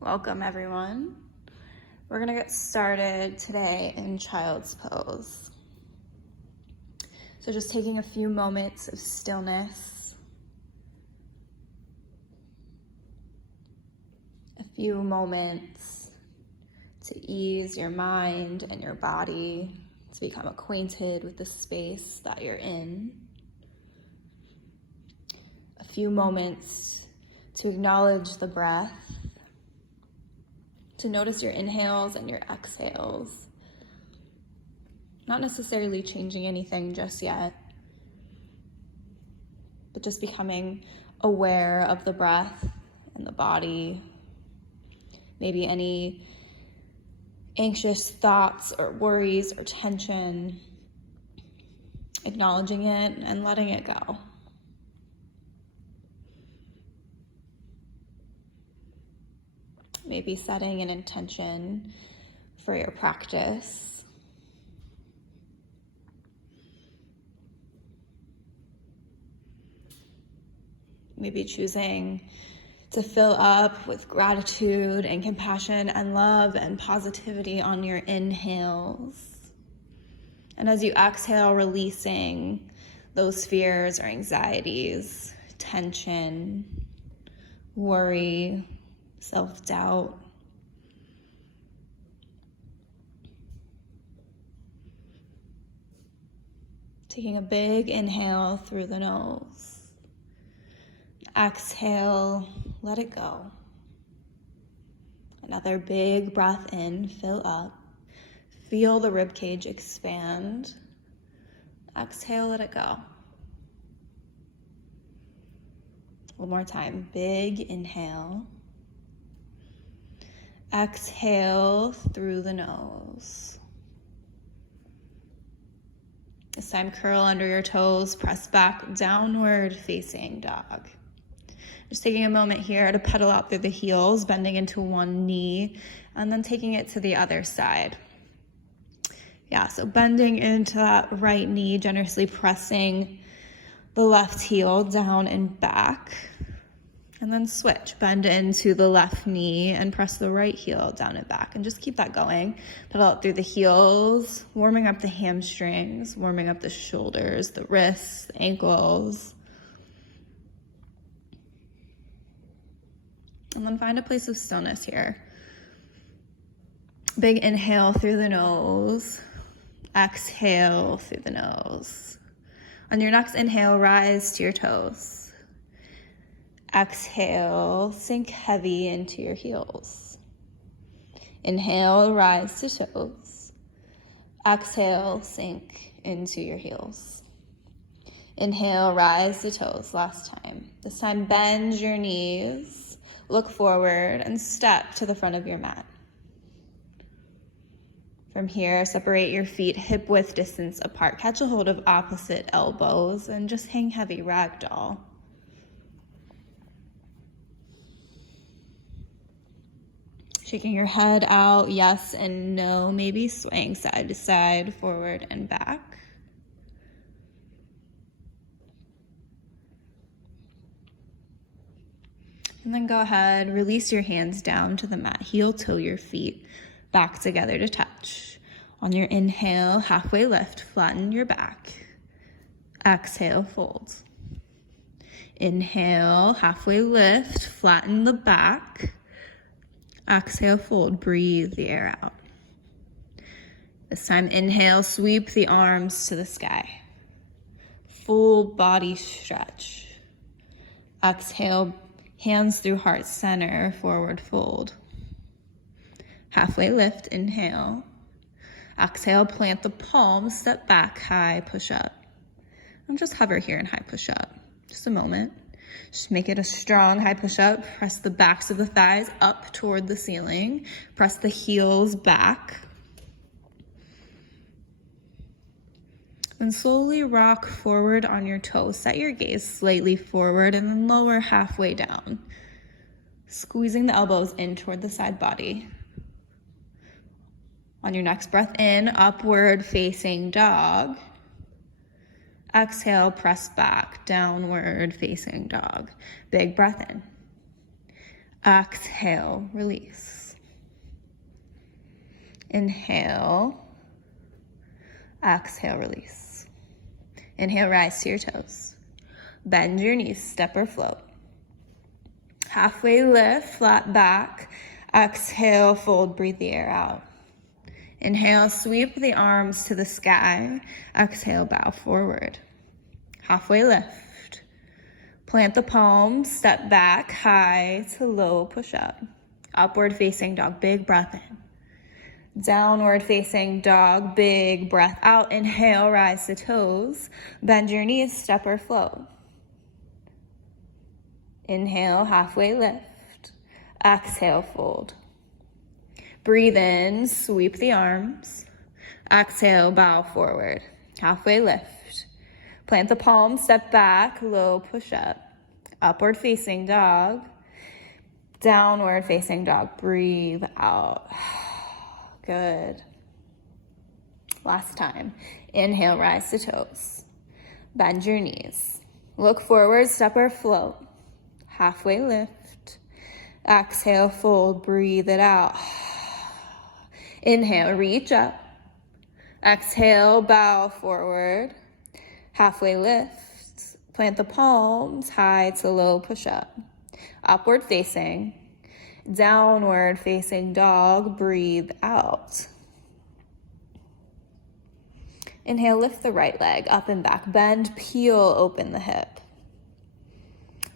Welcome everyone. We're gonna get started today in child's pose. So just taking a few moments of stillness, a few moments to ease your mind and your body, to become acquainted with the space that you're in. A few moments to acknowledge the breath, to notice your inhales and your exhales. Not necessarily changing anything just yet, but just becoming aware of the breath and the body. Maybe any anxious thoughts or worries or tension, acknowledging it and letting it go. Maybe setting an intention for your practice. Maybe choosing to fill up with gratitude and compassion and love and positivity on your inhales. And as you exhale, releasing those fears or anxieties, tension, worry, self-doubt. Taking a big inhale through the nose. Exhale, let it go. Another big breath in, fill up. Feel the ribcage expand. Exhale, let it go. One more time, big inhale. Exhale through the nose. This time, curl under your toes, press back, downward facing dog. Just taking a moment here to pedal out through the heels, bending into one knee, and then taking it to the other side. Yeah, so bending into that right knee, generously pressing the left heel down and back. And then switch, bend into the left knee and press the right heel down and back. And just keep that going. Pedal out through the heels, warming up the hamstrings, warming up the shoulders, the wrists, the ankles. And then find a place of stillness here. Big inhale through the nose. Exhale through the nose. On your next inhale, rise to your toes. Exhale, sink heavy into your heels. Inhale, rise to toes. Exhale, sink into your heels. Inhale, rise to toes. Last time. This time, bend your knees. Look forward and step to the front of your mat. From here, separate your feet hip width distance apart. Catch a hold of opposite elbows and just hang heavy, ragdoll. Shaking your head out, yes and no, maybe swaying side to side, forward and back. And then go ahead, release your hands down to the mat, heel toe your feet back together to touch. On your inhale, halfway lift, flatten your back. Exhale, fold. Inhale, halfway lift, flatten the back. Exhale, fold, breathe the air out. This time, inhale, sweep the arms to the sky. Full body stretch. Exhale, hands through heart center, forward fold. Halfway lift, inhale. Exhale, plant the palms, step back, high push up. And just hover here in high push up. Just a moment. Just make it a strong high push up. Press the backs of the thighs up toward the ceiling. Press the heels back. And slowly rock forward on your toes. Set your gaze slightly forward and then lower halfway down. Squeezing the elbows in toward the side body. On your next breath in, upward facing dog. Exhale, press back, downward facing dog. Big breath in. Exhale, release. Inhale. Exhale, release. Inhale, rise to your toes. Bend your knees, step or float. Halfway lift, flat back. Exhale, fold, breathe the air out. Inhale, sweep the arms to the sky. Exhale, bow forward. Halfway lift. Plant the palms, step back, high to low, push up. Upward facing dog, big breath in. Downward facing dog, big breath out. Inhale, rise to toes. Bend your knees, step or float. Inhale, halfway lift. Exhale, fold. Breathe in, sweep the arms. Exhale, bow forward. Halfway lift. Plant the palms, step back, low, push up. Upward facing dog. Downward facing dog. Breathe out. Good. Last time. Inhale, rise to toes. Bend your knees. Look forward, step or float. Halfway lift. Exhale, fold, breathe it out. Inhale, reach up. Exhale, bow forward. Halfway lift. Plant the palms, high to low, push up. Upward facing. Downward facing dog, breathe out. Inhale, lift the right leg up and back. Bend, peel, open the hip.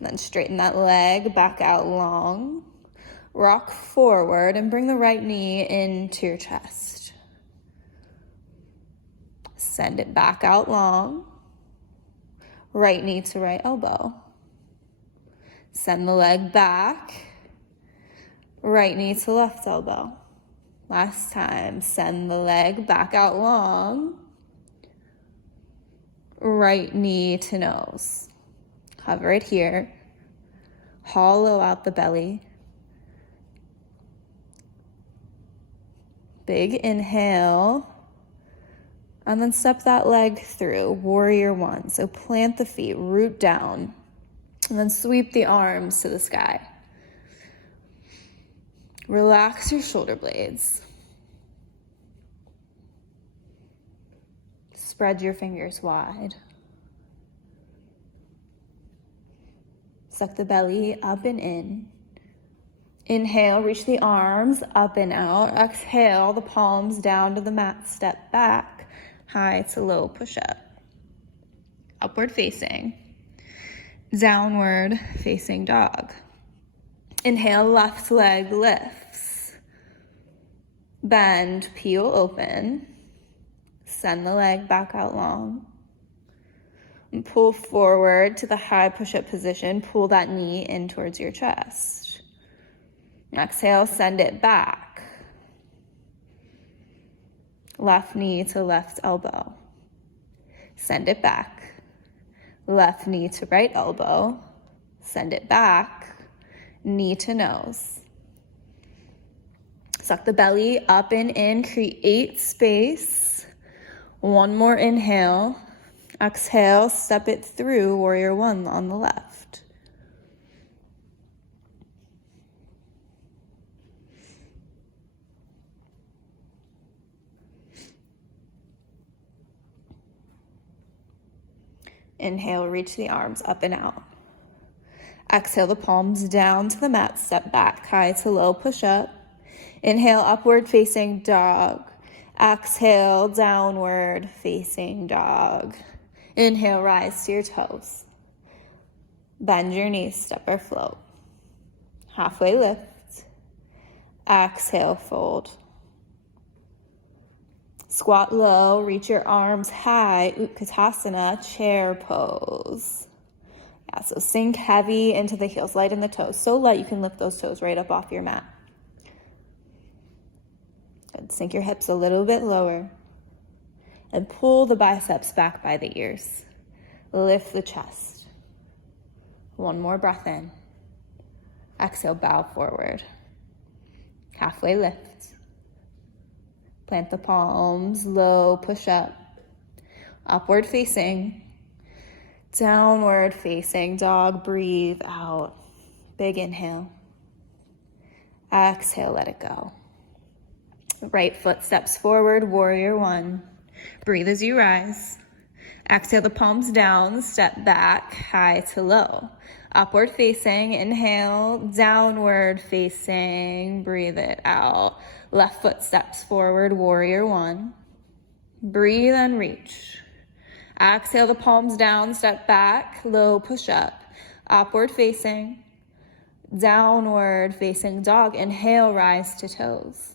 Then straighten that leg back out long. Rock forward and bring the right knee into your chest. Send it back out long. Right knee to right elbow. Send the leg back. Right knee to left elbow. Last time, send the leg back out long. Right knee to nose. Hover it here. Hollow out the belly. Big inhale. And then step that leg through, warrior one. So plant the feet, root down. And then sweep the arms to the sky. Relax your shoulder blades. Spread your fingers wide. Suck the belly up and in. Inhale, reach the arms up and out. Exhale, the palms down to the mat, step back. High to low, push up. Upward facing. Downward facing dog. Inhale, left leg lifts. Bend, peel open. Send the leg back out long. And pull forward to the high push-up position. Pull that knee in towards your chest. Exhale, send it back. Left knee to left elbow. Send it back. Left knee to right elbow. Send it back. Knee to nose. Suck the belly up and in. Create space. One more inhale. Exhale, step it through, warrior one on the left. Inhale, reach the arms up and out. Exhale, the palms down to the mat, step back, high to low, push up. Inhale, upward facing dog. Exhale, downward facing dog. Inhale, rise to your toes. Bend your knees, step or float. Halfway lift. Exhale, fold. Squat low, reach your arms high, Utkatasana, chair pose. Yeah, so sink heavy into the heels, light in the toes. So light you can lift those toes right up off your mat. Good. Sink your hips a little bit lower. And pull the biceps back by the ears. Lift the chest. One more breath in. Exhale, bow forward. Halfway lift. Plant the palms, low, push up. Upward facing. Downward facing dog, breathe out. Big inhale. Exhale, let it go. Right foot steps forward, warrior one. Breathe as you rise. Exhale the palms down, step back, high to low. Upward facing, inhale, downward facing, breathe it out. Left foot steps forward, warrior one. Breathe and reach. Exhale the palms down, step back, low push up. Upward facing, downward facing dog. Inhale, rise to toes.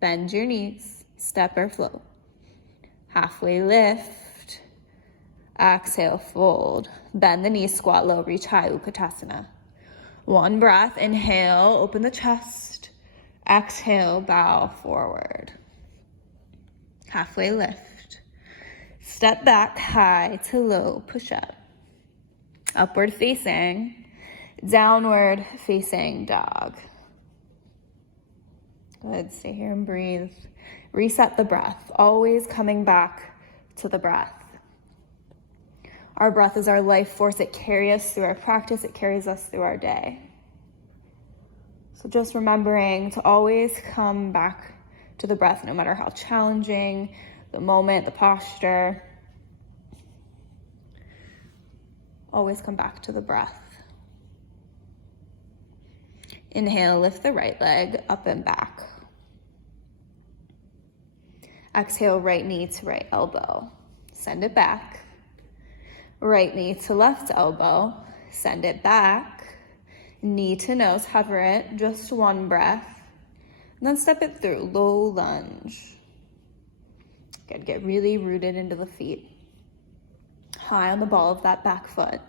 Bend your knees, step or float. Halfway lift. Exhale, fold. Bend the knees, squat low, reach high, Utkatasana. One breath, inhale, open the chest. Exhale, bow forward. Halfway lift. Step back, high to low, push up. Upward facing, downward facing dog. Good, stay here and breathe. Reset the breath, always coming back to the breath. Our breath is our life force. It carries us through our practice. It carries us through our day. So just remembering to always come back to the breath, no matter how challenging the moment, the posture. Always come back to the breath. Inhale, lift the right leg up and back. Exhale, right knee to right elbow. Send it back. Right knee to left elbow. Send it back. Knee to nose, hover it. Just one breath. And then step it through, low lunge. Good, get really rooted into the feet. High on the ball of that back foot.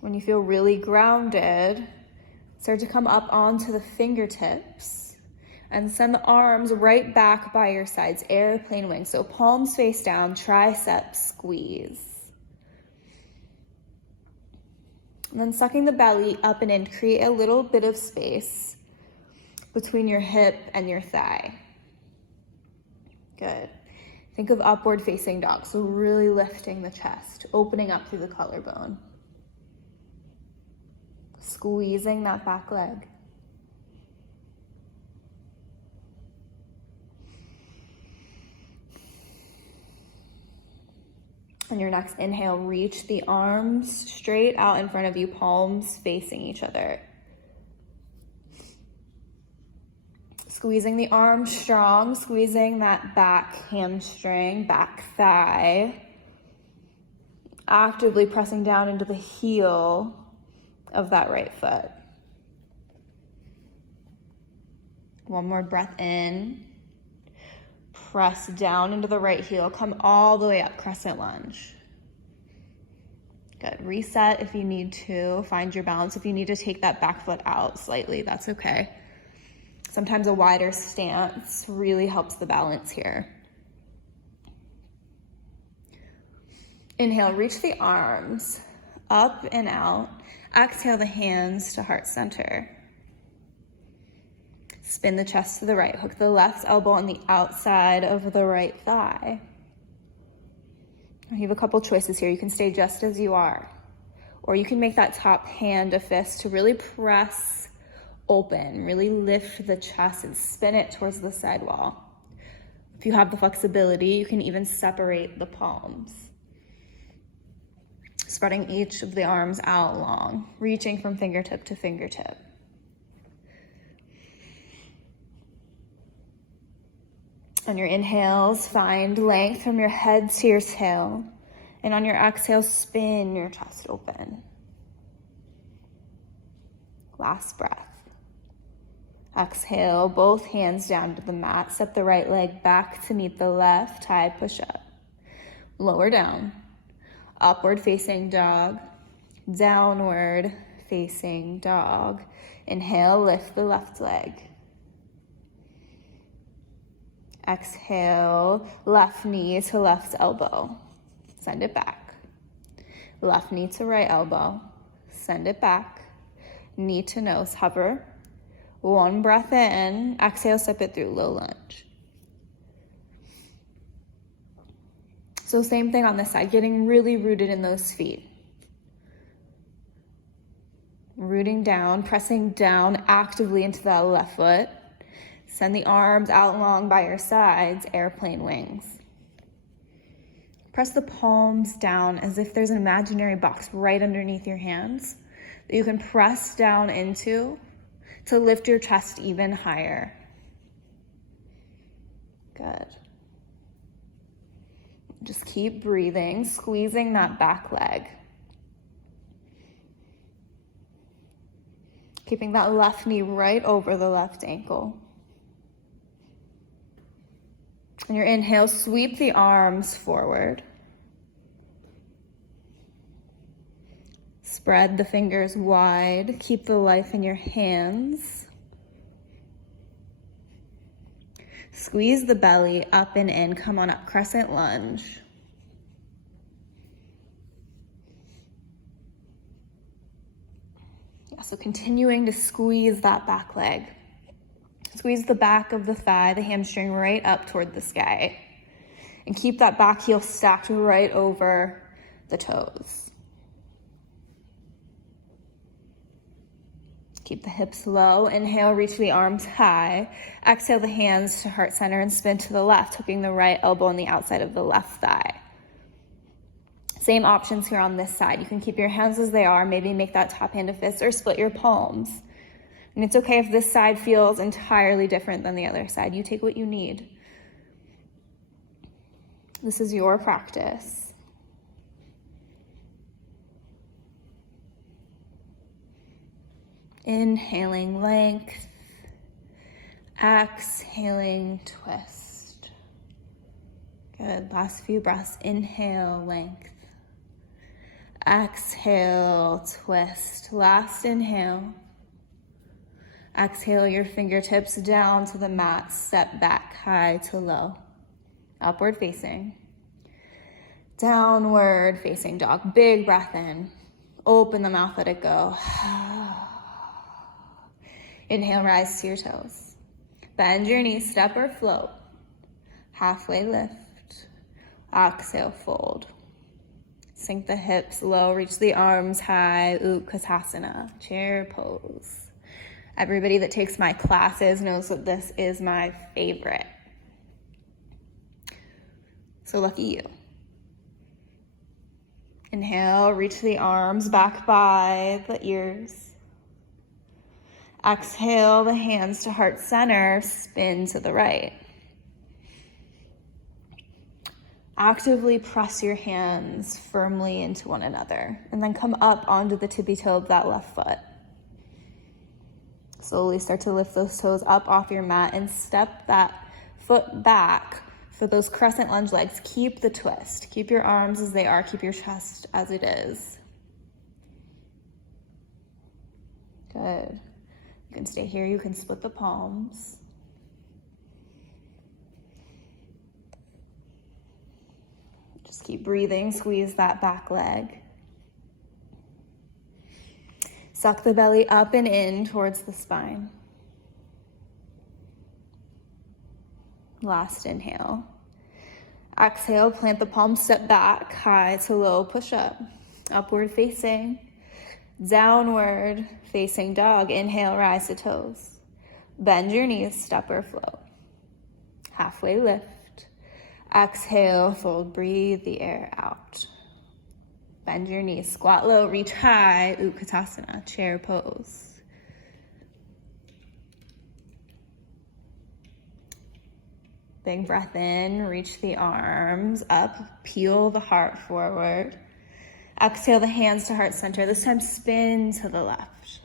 When you feel really grounded, start to come up onto the fingertips and send the arms right back by your sides, airplane wings. So palms face down, triceps squeeze. And then sucking the belly up and in, create a little bit of space between your hip and your thigh. Good. Think of upward facing dog. So really lifting the chest, opening up through the collarbone. Squeezing that back leg. On your next inhale, reach the arms straight out in front of you, palms facing each other. Squeezing the arms strong, squeezing that back hamstring, back thigh. Actively pressing down into the heel of that right foot. One more breath in. Press down into the right heel. Come all the way up, crescent lunge. Good. Reset if you need to. Find your balance. If you need to take that back foot out slightly, that's okay. Sometimes a wider stance really helps the balance here. Inhale, reach the arms up and out. Exhale the hands to heart center. Spin the chest to the right. Hook the left elbow on the outside of the right thigh. You have a couple choices here. You can stay just as you are, or you can make that top hand a fist to really press open, really lift the chest and spin it towards the side wall. If you have the flexibility, you can even separate the palms. Spreading each of the arms out long, reaching from fingertip to fingertip. On your inhales, find length from your head to your tail. And on your exhale, spin your chest open. Last breath. Exhale, both hands down to the mat. Step the right leg back to meet the left, high push up. Lower down. Upward facing dog. Downward facing dog. Inhale, lift the left leg. Exhale, left knee to left elbow. Send it back. Left knee to right elbow. Send it back. Knee to nose, hover. One breath in. Exhale, step it through, low lunge. So same thing on this side, getting really rooted in those feet. Rooting down, pressing down actively into that left foot. Send the arms out long by your sides, airplane wings. Press the palms down as if there's an imaginary box right underneath your hands that you can press down into to lift your chest even higher. Good. Just keep breathing, squeezing that back leg. Keeping that left knee right over the left ankle. On your inhale, sweep the arms forward. Spread the fingers wide. Keep the life in your hands. Squeeze the belly up and in. Come on up, crescent lunge. Yeah, so continuing to squeeze that back leg. Squeeze the back of the thigh, the hamstring right up toward the sky. And keep that back heel stacked right over the toes. Keep the hips low. Inhale, reach the arms high. Exhale the hands to heart center and spin to the left, hooking the right elbow on the outside of the left thigh. Same options here on this side. You can keep your hands as they are, maybe make that top hand a fist or split your palms. And it's okay if this side feels entirely different than the other side. You take what you need. This is your practice. Inhaling length, exhaling twist. Good, last few breaths. Inhale, length. Exhale, twist. Last inhale. Exhale your fingertips down to the mat, step back, high to low. Upward facing. Downward facing dog. Big breath in. Open the mouth, let it go. Inhale, rise to your toes. Bend your knees, step or float. Halfway lift. Exhale, fold. Sink the hips low, reach the arms high. Utkatasana, chair pose. Everybody that takes my classes knows that this is my favorite. So lucky you. Inhale, reach the arms back by the ears. Exhale the hands to heart center, spin to the right. Actively press your hands firmly into one another and then come up onto the tippy toe of that left foot. Slowly start to lift those toes up off your mat and step that foot back for those crescent lunge legs. Keep the twist. Keep your arms as they are. Keep your chest as it is. Good. You can stay here. You can split the palms. Just keep breathing. Squeeze that back leg. Suck the belly up and in towards the spine. Last inhale. Exhale, plant the palms, step back, high to low, push up. Upward facing. Downward facing dog. Inhale, rise to toes. Bend your knees, step or float. Halfway lift. Exhale, fold, breathe the air out. Bend your knees, squat low, reach high, Utkatasana, chair pose. Big breath in, reach the arms up, peel the heart forward. Exhale the hands to heart center. This time spin to the left.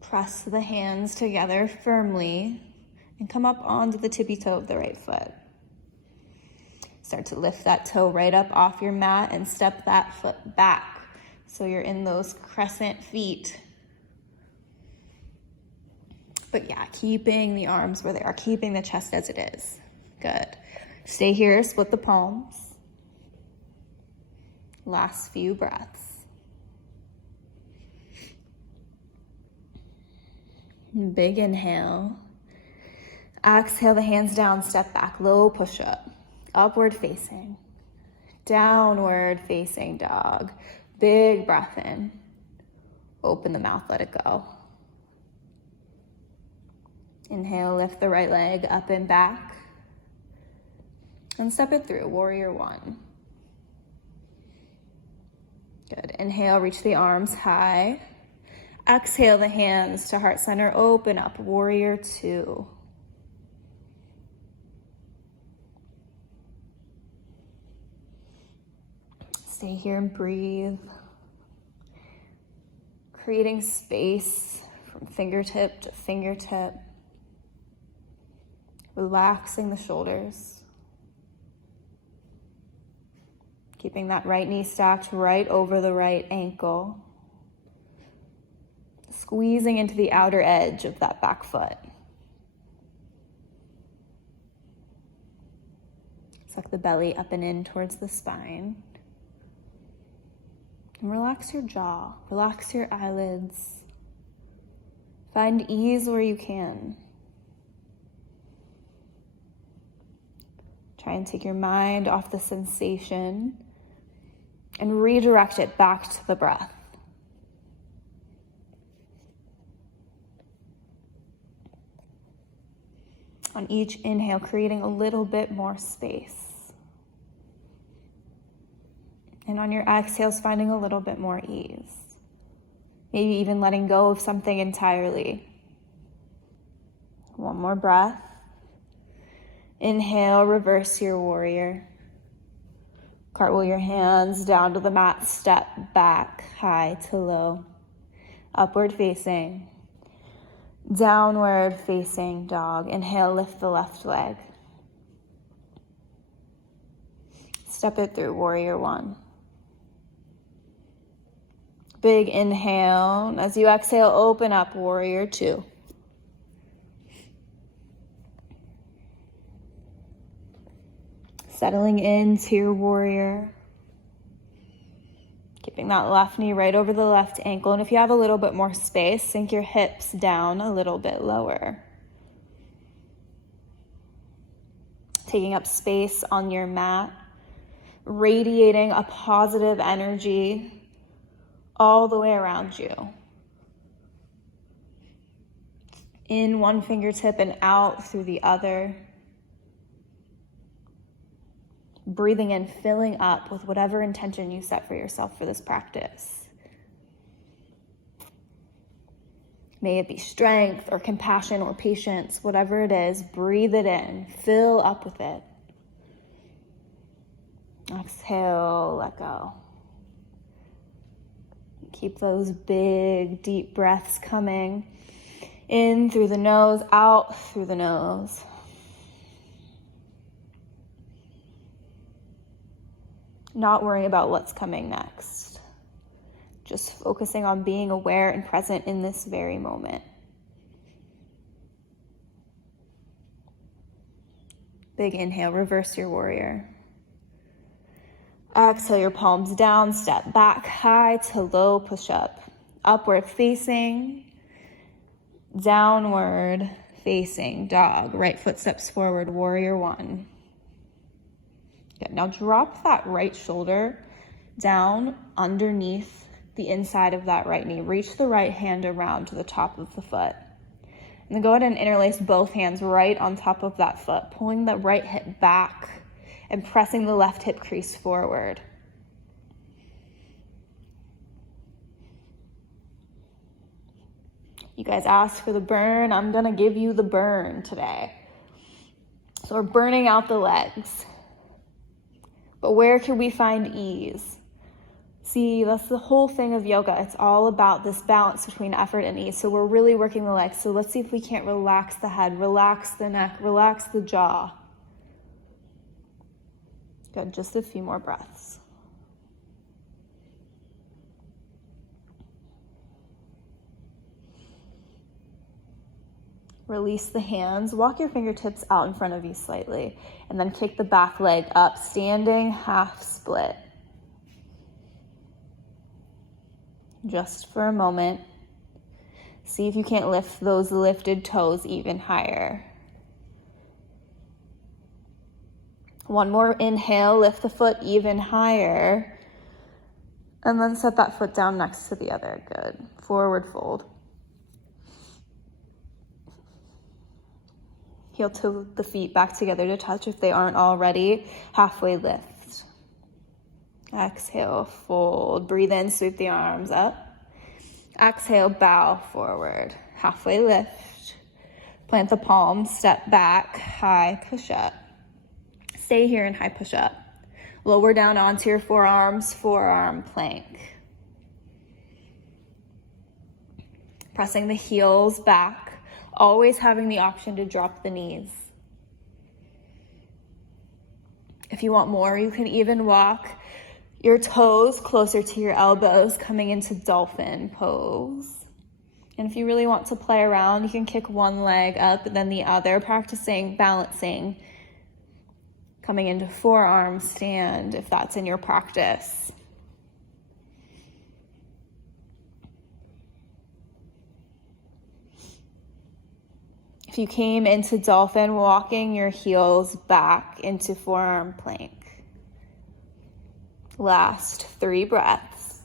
Press the hands together firmly and come up onto the tippy toe of the right foot. Start to lift that toe right up off your mat and step that foot back so you're in those crescent feet. But yeah, keeping the arms where they are, keeping the chest as it is. Good. Stay here, split the palms. Last few breaths. Big inhale. Exhale the hands down, step back, low push up. Upward facing. Downward facing dog. Big breath in. Open the mouth, let it go. Inhale, lift the right leg up and back. And step it through, warrior one. Good. Inhale, reach the arms high. Exhale the hands to heart center, open up, warrior two. Stay here and breathe. Creating space from fingertip to fingertip. Relaxing the shoulders. Keeping that right knee stacked right over the right ankle. Squeezing into the outer edge of that back foot. Suck the belly up and in towards the spine. And relax your jaw, relax your eyelids. Find ease where you can. Try and take your mind off the sensation and redirect it back to the breath. On each inhale, creating a little bit more space. And on your exhales, finding a little bit more ease. Maybe even letting go of something entirely. One more breath. Inhale, reverse your warrior. Cartwheel your hands down to the mat, step back, high to low. Upward facing. Downward facing dog. Inhale, lift the left leg. Step it through, warrior one. Big inhale. As you exhale, open up, warrior two. Settling into your warrior. Keeping that left knee right over the left ankle. And if you have a little bit more space, sink your hips down a little bit lower. Taking up space on your mat. Radiating a positive energy all the way around you. In one fingertip and out through the other. Breathing in, filling up with whatever intention you set for yourself for this practice. May it be strength or compassion or patience, whatever it is, breathe it in, fill up with it. Exhale, let go. Keep those big, deep breaths coming. In through the nose, out through the nose. Not worrying about what's coming next. Just focusing on being aware and present in this very moment. Big inhale, reverse your warrior. Exhale your palms down, step back, high to low push-up. Upward facing, downward facing dog. Right foot steps forward, warrior one. Good. Now drop that right shoulder down underneath the inside of that right knee. Reach the right hand around to the top of the foot. And then go ahead and interlace both hands right on top of that foot, pulling the right hip back and pressing the left hip crease forward. You guys asked for the burn. I'm gonna give you the burn today. So we're burning out the legs. But where can we find ease? See, that's the whole thing of yoga. It's all about this balance between effort and ease. So we're really working the legs. So let's see if we can't relax the head, relax the neck, relax the jaw. Good, just a few more breaths. Release the hands, walk your fingertips out in front of you slightly, and then kick the back leg up, standing half split. Just for a moment, see if you can't lift those lifted toes even higher. One more inhale, lift the foot even higher. And then set that foot down next to the other. Good. Forward fold. Heel to the feet back together to touch if they aren't already. Halfway lift. Exhale, fold. Breathe in, sweep the arms up. Exhale, bow forward. Halfway lift. Plant the palms, step back, high push up. Stay here in high push up. Lower down onto your forearms, forearm plank. Pressing the heels back, always having the option to drop the knees. If you want more, you can even walk your toes closer to your elbows, coming into dolphin pose. And if you really want to play around, you can kick one leg up and then the other, practicing balancing, coming into forearm stand if that's in your practice. If you came into dolphin, walking your heels back into forearm plank. Last 3 breaths.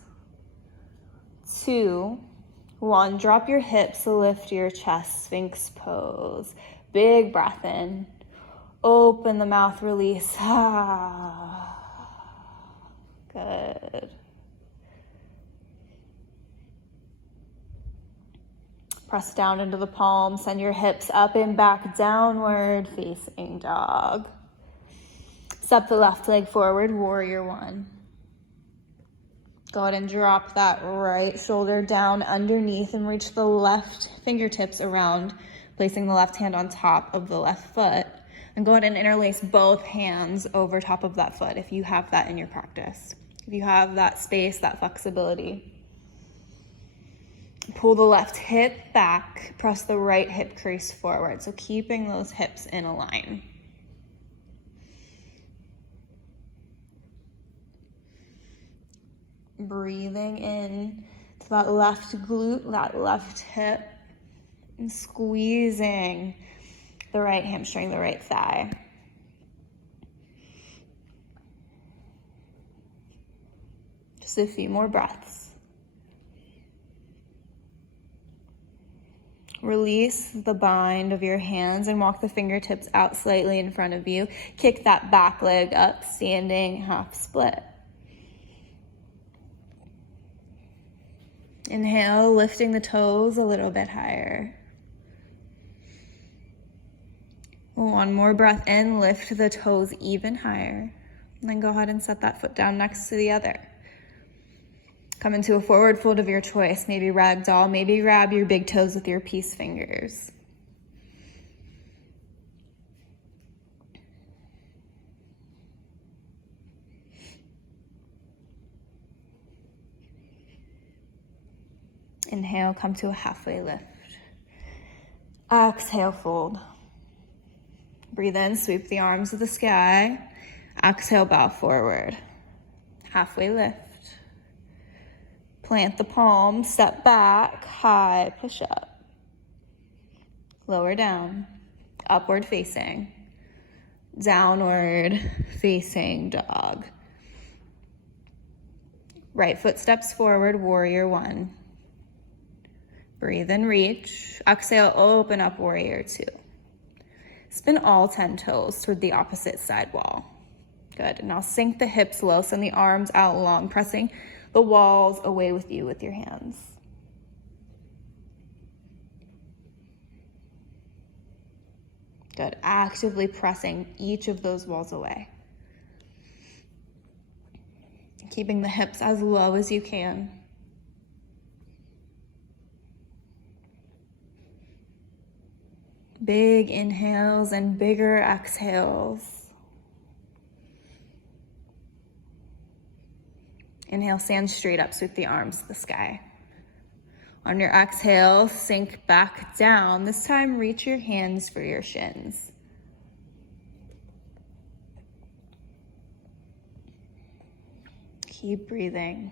2, 1. Drop your hips, lift your chest, Sphinx pose. Big breath in. Open the mouth, release. Good. Press down into the palms, send your hips up and back, downward facing dog. Step the left leg forward, warrior 1. Go ahead and drop that right shoulder down underneath and reach the left fingertips around, placing the left hand on top of the left foot. And go ahead and interlace both hands over top of that foot if you have that in your practice. If you have that space, that flexibility. Pull the left hip back, press the right hip crease forward. So keeping those hips in a line. Breathing in to that left glute, that left hip, and squeezing the right hamstring, the right thigh. Just a few more breaths. Release the bind of your hands and walk the fingertips out slightly in front of you. Kick that back leg up, standing half split. Inhale, lifting the toes a little bit higher. 1 more breath in, lift the toes even higher. And then go ahead and set that foot down next to the other. Come into a forward fold of your choice. Maybe ragdoll, maybe grab your big toes with your peace fingers. Inhale, come to a halfway lift. Exhale, fold. Breathe in, sweep the arms to the sky. Exhale, bow forward. Halfway lift. Plant the palms, step back, high push up. Lower down, upward facing. Downward facing dog. Right foot steps forward, warrior 1. Breathe and reach. Exhale, open up, warrior 2. Spin all 10 toes toward the opposite side wall. Good. Now sink the hips low, send the arms out long, pressing the walls away with you with your hands. Good. Actively pressing each of those walls away. Keeping the hips as low as you can. Big inhales and bigger exhales. Inhale, stand straight up, sweep the arms to the sky. On your exhale, sink back down. This time, reach your hands for your shins. Keep breathing.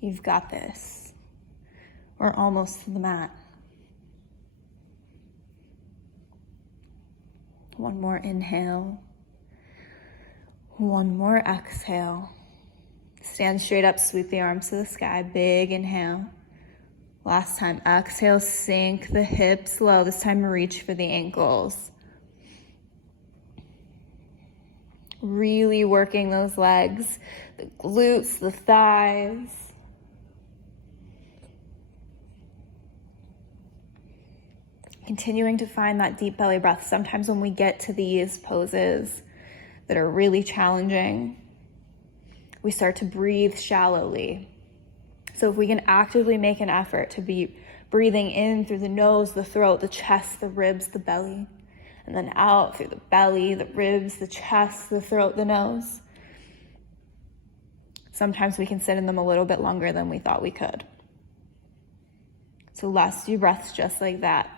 You've got this. We're almost to the mat. One more inhale. One more exhale. Stand straight up, sweep the arms to the sky. Big inhale. Last time, exhale, sink the hips low. This time, reach for the ankles. Really working those legs, the glutes, the thighs. Continuing to find that deep belly breath. Sometimes when we get to these poses that are really challenging, we start to breathe shallowly. So if we can actively make an effort to be breathing in through the nose, the throat, the chest, the ribs, the belly, and then out through the belly, the ribs, the chest, the throat, the nose. Sometimes we can sit in them a little bit longer than we thought we could. So last few breaths just like that.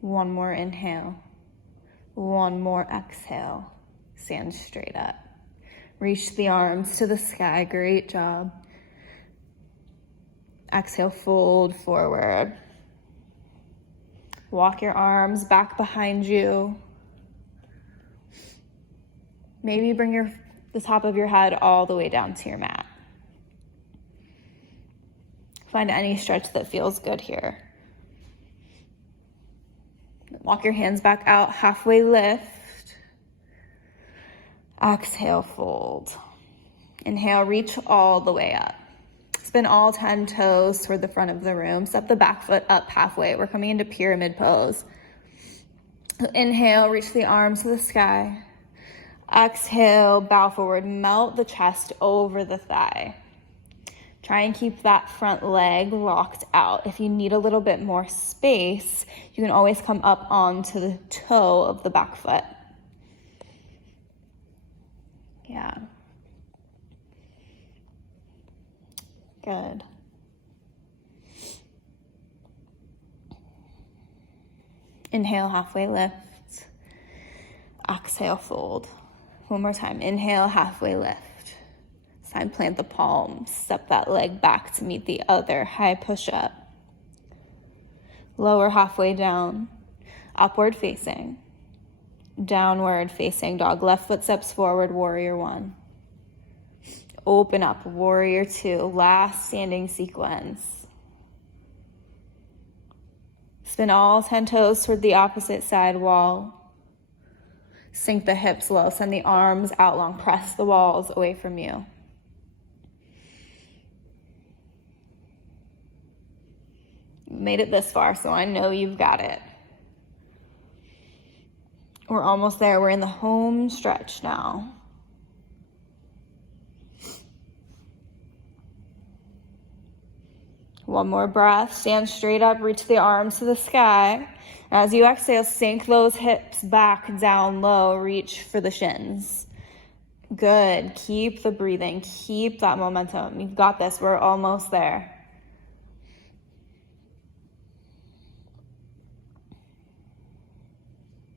One more inhale. One more exhale. Stand straight up. Reach the arms to the sky. Great job. Exhale, fold forward. Walk your arms back behind you. Maybe bring the top of your head all the way down to your mat. Find any stretch that feels good here. Walk your hands back out, halfway lift. Exhale, fold. Inhale, reach all the way up. Spin all 10 toes toward the front of the room. Step the back foot up halfway. We're coming into pyramid pose. Inhale, reach the arms to the sky. Exhale, bow forward. Melt the chest over the thigh. Try and keep that front leg locked out. If you need a little bit more space, you can always come up onto the toe of the back foot. Yeah. Good. Inhale, halfway lift. Exhale, fold. One more time. Inhale, halfway lift. This time, plant the palms. Step that leg back to meet the other. High push-up. Lower halfway down. Upward facing. Downward facing dog. Left foot steps forward, warrior one. Open up, warrior two. Last standing sequence. Spin all 10 toes toward the opposite side wall. Sink the hips low. Send the arms out long. Press the walls away from you. You've made it this far, so I know you've got it. We're almost there. We're in the home stretch now. One more breath. Stand straight up. Reach the arms to the sky. As you exhale, sink those hips back down low. Reach for the shins. Good. Keep the breathing. Keep that momentum. You've got this. We're almost there.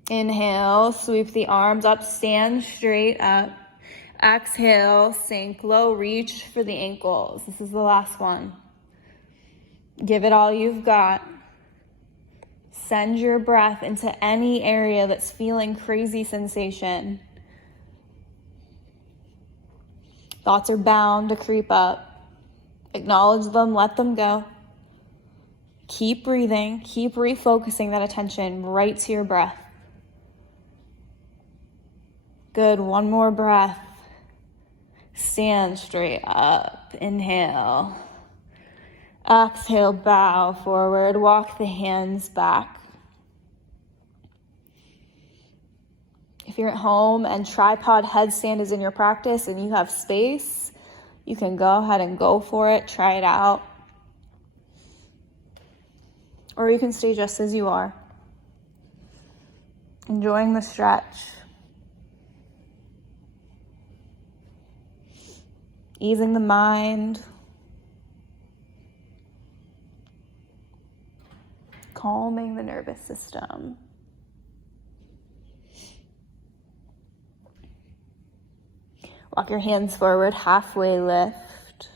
Inhale, sweep the arms up, stand straight up. Exhale, sink low, reach for the ankles. This is the last one. Give it all you've got. Send your breath into any area that's feeling crazy sensation. Thoughts are bound to creep up. Acknowledge them, let them go. Keep breathing, keep refocusing that attention right to your breath. Good, one more breath. Stand straight up, inhale. Exhale, bow forward, walk the hands back. If you're at home and tripod headstand is in your practice and you have space, you can go ahead and go for it, try it out. Or you can stay just as you are, enjoying the stretch. Easing the mind. Calming the nervous system. Walk your hands forward, halfway lift.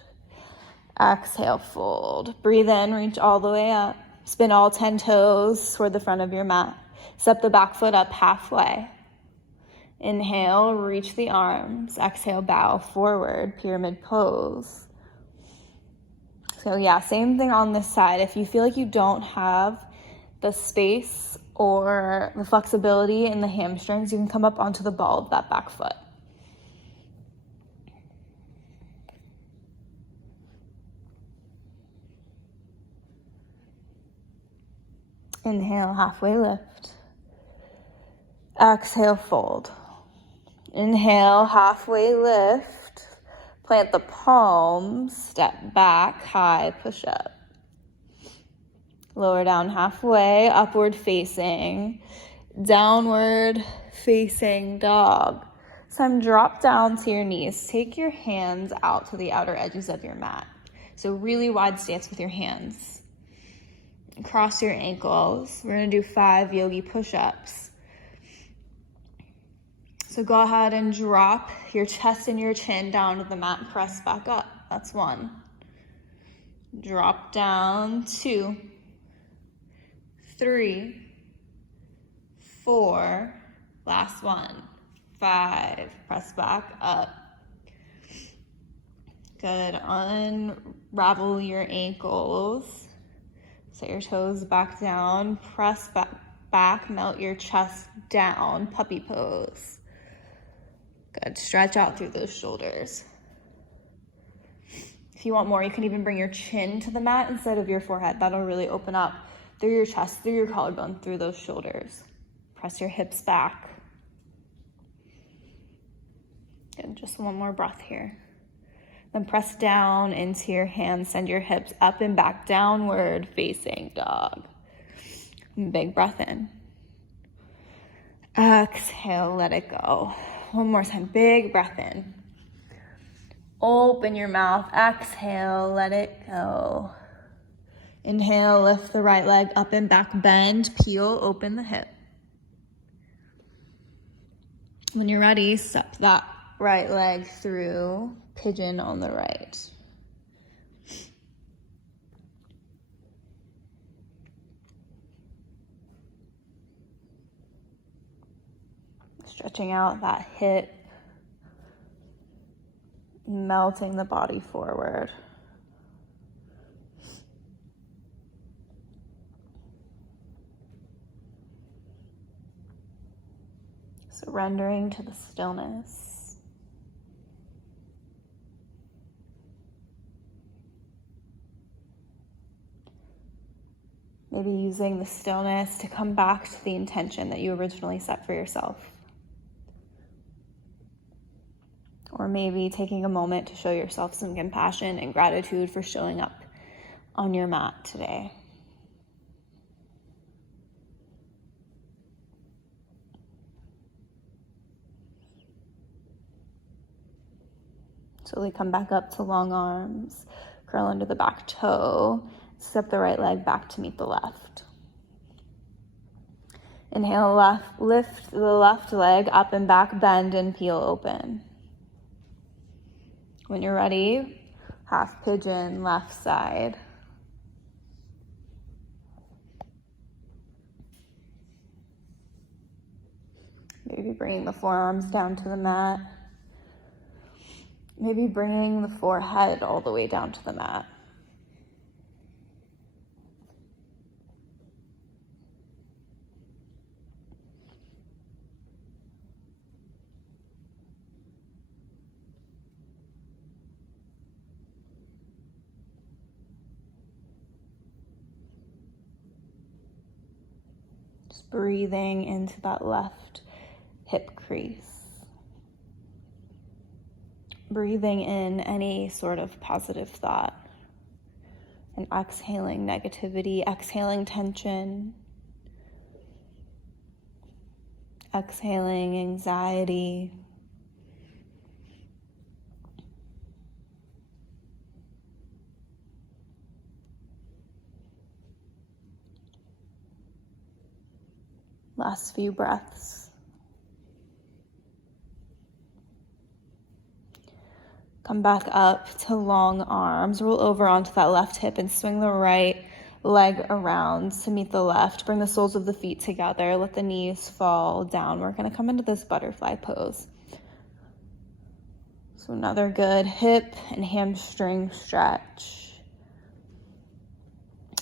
Exhale, fold. Breathe in, reach all the way up. Spin all 10 toes toward the front of your mat. Step the back foot up halfway. Inhale, reach the arms. Exhale, bow forward, pyramid pose. So yeah, same thing on this side. If you feel like you don't have the space or the flexibility in the hamstrings, you can come up onto the ball of that back foot. Inhale, halfway lift. Exhale, fold. Inhale, halfway lift. Plant the palms, step back, high push up. Lower down halfway, upward facing, downward facing dog. So drop down to your knees. Take your hands out to the outer edges of your mat. So really wide stance with your hands. Cross your ankles. We're gonna do 5 yogi push-ups. So go ahead and drop your chest and your chin down to the mat and press back up. That's 1. Drop down, 2, 3, 4, last 1, 5, press back up. Good, unravel your ankles. Set your toes back down, press back, melt your chest down, puppy pose. Good, stretch out through those shoulders. If you want more, you can even bring your chin to the mat instead of your forehead. That'll really open up through your chest, through your collarbone, through those shoulders. Press your hips back. Good, just one more breath here. Then press down into your hands, send your hips up and back, downward facing dog. Big breath in. Exhale, let it go. One more time, big breath in. Open your mouth, exhale, let it go. Inhale, lift the right leg up and back, bend, peel, open the hip. When you're ready, step that right leg through, pigeon on the right. Stretching out that hip, melting the body forward. Surrendering to the stillness. Maybe using the stillness to come back to the intention that you originally set for yourself. Or maybe taking a moment to show yourself some compassion and gratitude for showing up on your mat today. Slowly come back up to long arms, curl under the back toe, step the right leg back to meet the left. Inhale, lift the left leg up and back, bend and peel open. When you're ready, half pigeon, left side. Maybe bringing the forearms down to the mat. Maybe bringing the forehead all the way down to the mat. Just breathing into that left hip crease. Breathing in any sort of positive thought and exhaling negativity, exhaling tension, exhaling anxiety. Last few breaths. Come back up to long arms. Roll over onto that left hip and swing the right leg around to meet the left. Bring the soles of the feet together. Let the knees fall down. We're going to come into this butterfly pose. So another good hip and hamstring stretch.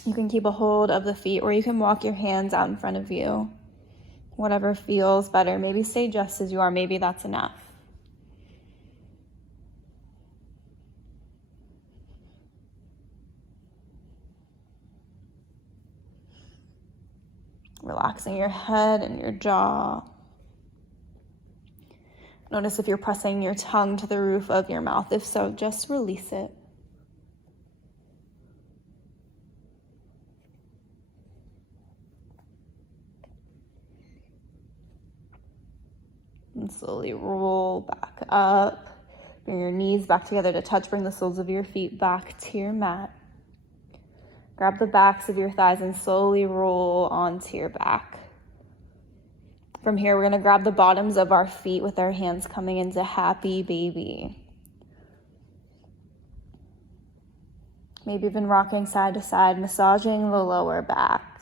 You can keep a hold of the feet, or you can walk your hands out in front of you. Whatever feels better. Maybe stay just as you are. Maybe that's enough. Relaxing your head and your jaw. Notice if you're pressing your tongue to the roof of your mouth. If so, just release it. And slowly roll back up. Bring your knees back together to touch. Bring the soles of your feet back to your mat. Grab the backs of your thighs and slowly roll onto your back. From here, we're going to grab the bottoms of our feet with our hands coming into happy baby. Maybe even rocking side to side, massaging the lower back.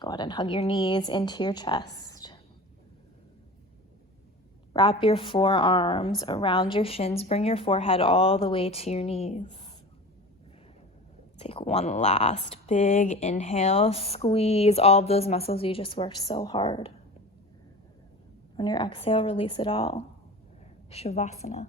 Go ahead and hug your knees into your chest. Wrap your forearms around your shins. Bring your forehead all the way to your knees. Take one last big inhale. Squeeze all of those muscles you just worked so hard. On your exhale, release it all. Shavasana.